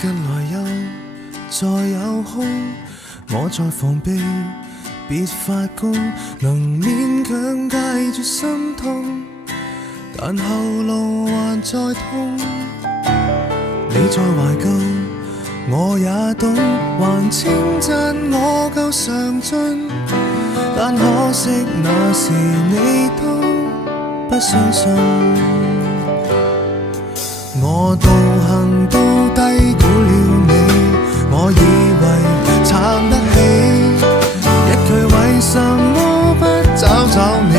近來又再有空，我在防備別發功，能勉強戒絕心痛，但後路還在痛。你在懷舊，我也懂，還稱讚我夠上進，但可惜那時你都不相信。我道行都低估了你，我以為撐得起，一句為什麼不找找你？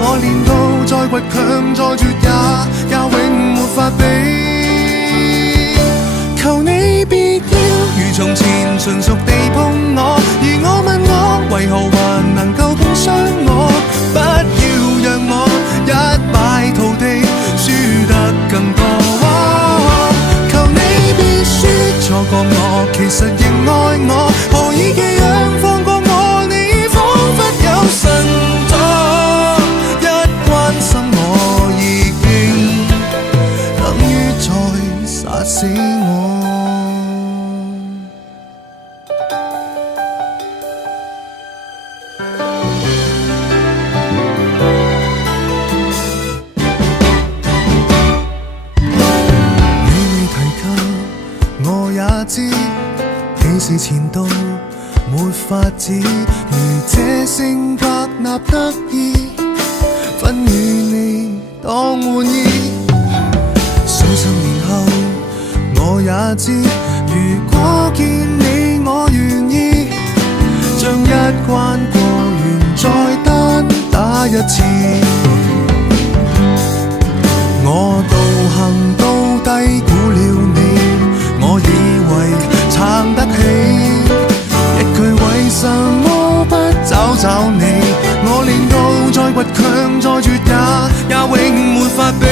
我練到再倔強再絕也永沒法比。求你別要如從前純熟地碰我，而我問我為何還能夠碰傷我？不要讓我一敗塗地，輸得更多。求你別說錯過我，其實仍愛我，何以記憶放過我？你彷彿有神助，一關心我已經等於在殺死我。你是前度沒法子，如這性格納得意，分與你當玩意。數十年後我也知，如果見你我願意，將一關過完再單打一次。我道行都低估了你，我以為撐得起，一句為什麼不找找你？我練到再倔強再絕也永沒法比。